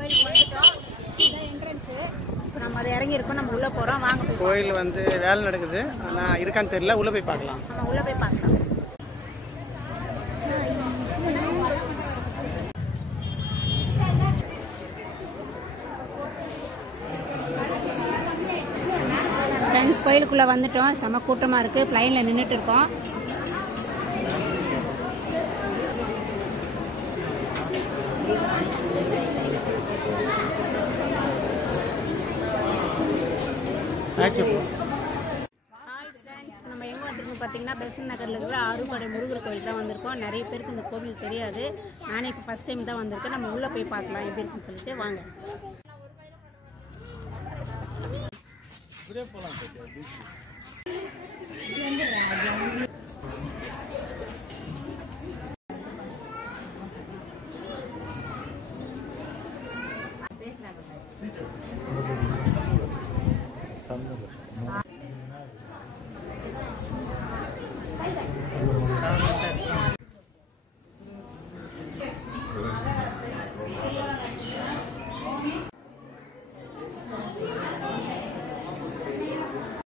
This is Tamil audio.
கோயிலுக்கு வந்துட்டோம். இதான் என்ட்ரன்ஸு. இப்போ நம்ம அதை இறங்கியிருக்கோம். நம்ம உள்ளே போகிறோம். வாங்க. கோயில் வந்து வேலை நடக்குது. ஆனால் இருக்கான்னு தெரியல. உள்ளே போய் பார்க்கலாம். நம்ம உள்ளே போய் பார்க்கலாம். ஃப்ரெண்ட்ஸ் கோயிலுக்குள்ளே வந்துட்டோம். செம கூட்டமாக இருக்குது. லைனில் நின்றுட்டு இருக்கோம். நம்ம எங்கே வந்திருக்கோம் பார்த்தீங்கன்னா பெசன்ட் நகரில் இருக்கிற ஆறுபடை முருகர் கோவில் தான் வந்திருக்கோம். நிறைய பேருக்கு இந்த கோவில் தெரியாது. நானே இப்போ ஃபஸ்ட் டைம் தான் வந்திருக்கேன். நம்ம உள்ளே போய் பார்க்கலாம் எப்படி இருக்குன்னு சொல்லிட்டு வாங்க.